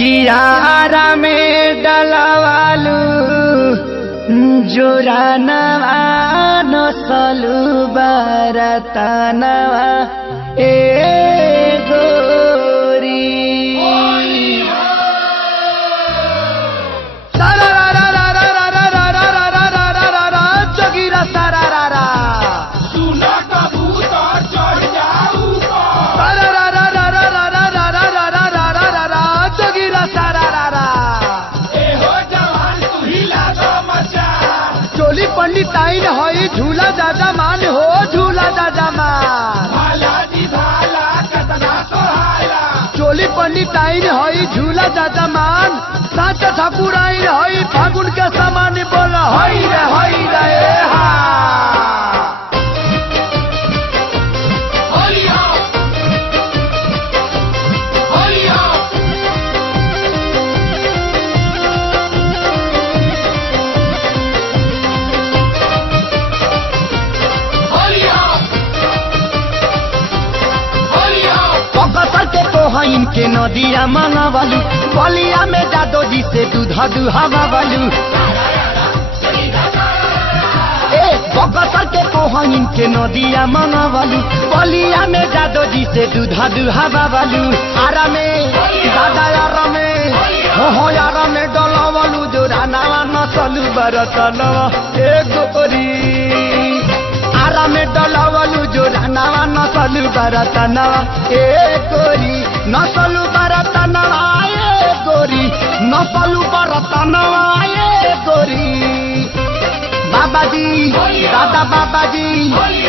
कियारा में डलवालू जोरानवा नसलू बरतनवा ए गोरी जोगिरा सारा सुना कबूतर चढ़ जाऊ जोगिरा सारा एहो जवान तू ही लागो मचा चोली पंडिताइन हई झूला दादा मान हो झूला दादा मान भाला जी भाला कतना सोहाला चोली पंडिताइन हई झूला दादा मान साच ठाकुराइन हई फागुन के समान बोल हई रे ए हा होलिया होलिया होलिया होलिया पकसर के कोहइन के नदिया मनवालू बलिया में जादो जी से दूधा दुहावा वालू ए बकसर के कोहइन के नदिया मनवालू बलिया में जादो जी से दूधा दुहावा वालू आरा में दादा यारा में हो यारा में डलवालू जो रानावा नसलू बरतनवा ए गोरी आरा में डलवालू जो रानावा नसलू बरतनवा ए गोरी नसलू बरतनवा ए गोरी नसलू बरतनवा ए गोरी बाबाजी दादा बाबाजी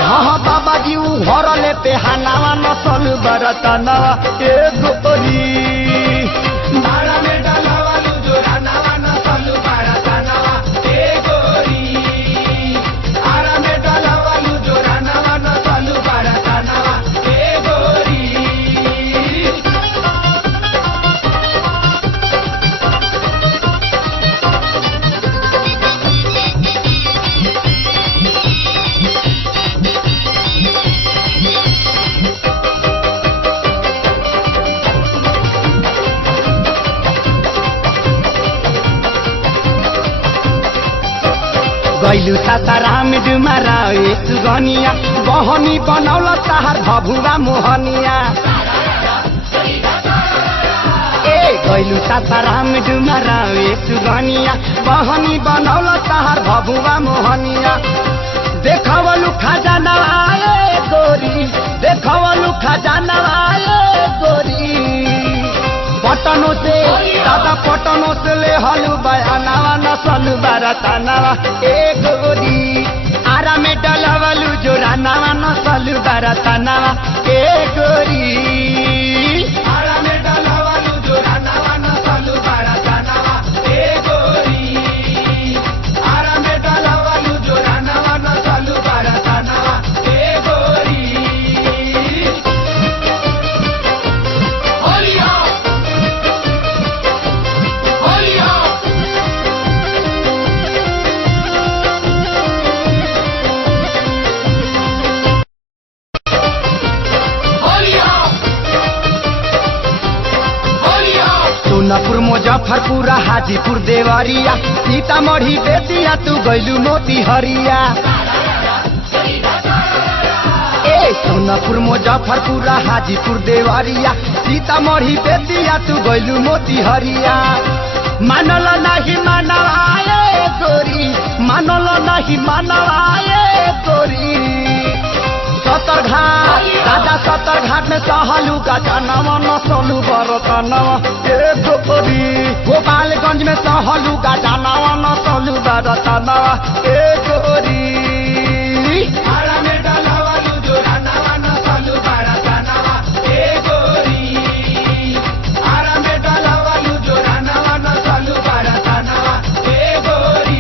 हाँ बाबाजी ऊ घर ले पेहानावा नसलू बरतनवा ए गोरी भाला में डलवालू जो रानावा नसलू बरतनवा ए गोरी आरा में डलवालू जो रानावा नसलू बरतनवा ए गोरी गैलू सासाराम डुमारा ए सुगनिया बहनी बनौल ताहार भभुआ मोहनिया ए गैलू सासाराम डुमारा ए सुगनिया बहनी बनौल ताहार भभुआ मोहनिया देखवलू खजाना ए गोरी देखवलू खजाना ए गोरी पटनों से दादा पटनों से ले हलू बयानावा नसलू बरतनावा ए गोरी आरा में डलवलू जो रानावा नसलू बरतनावा ए गोरी आरा में डलवालू जो रानावा नसलू बरतनवा ए गोरी आरा में डलवालू जो रानावा नसलू बरतनवा ए गोरी होलिया होलिया होलिया होलिया सोनापुर मुजफ्फरपुर हाजीपुर देवरिया सीतामढ़ी बेतिया तू गैलू मोती हरिया ए सोनापुर मुजफ्फरपुर हाजीपुर देवरिया सीतामढ़ी बेतिया तू गैलू मोती हरिया मानल नहीं मानवाए गोरी मानल नहीं मानवाए गोरी सतर घाट दादा सतर घाट में सहलू का जानवा नसलू बरतनवा ए गोरी गोपालगंज में सहलू का जानवा नसलू बरतनवा ए गोरी आरा में डलवालू जो रानावा नसलू बरतनवा ए गोरी आरा में डलवालू जो रानावा नसलू बरतनवा ए गोरी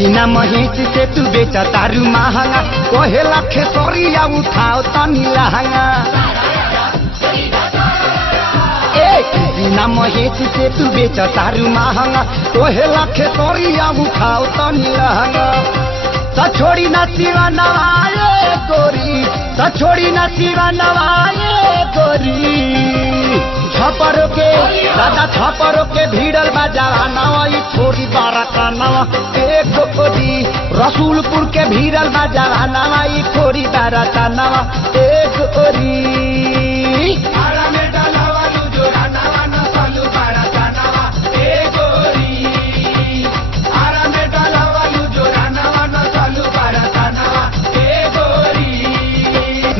बिना महेश से तू बेचा तारू महंगा कोहेला खेसरिया उठाओ तनी लहंगा बिना महेश से तू बेचा तारू महंगा कोहेला खेसरिया उठाओ तनी लहंगा छोड़ी ना सिवा नवाए गोरी छोड़ी ना सिवा नवाए गोरी छपरों के दादा छपरों के भीड़ल बाजावा नवा छोरी बारा का नवा एक गोरी रसूलपुर के भीड़ल बाजावा नवा छोरी बारा का नवा एक गोरी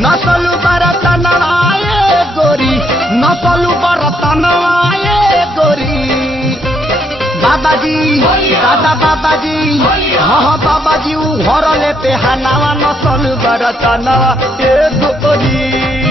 नसलू बरता नवाए गोरी नसलू बरता नवाए गोरी बाबाजी दादा बाबाजी हाँ बाबाजी घर ले पे हनावा नसलू बरता नवा ए गोरी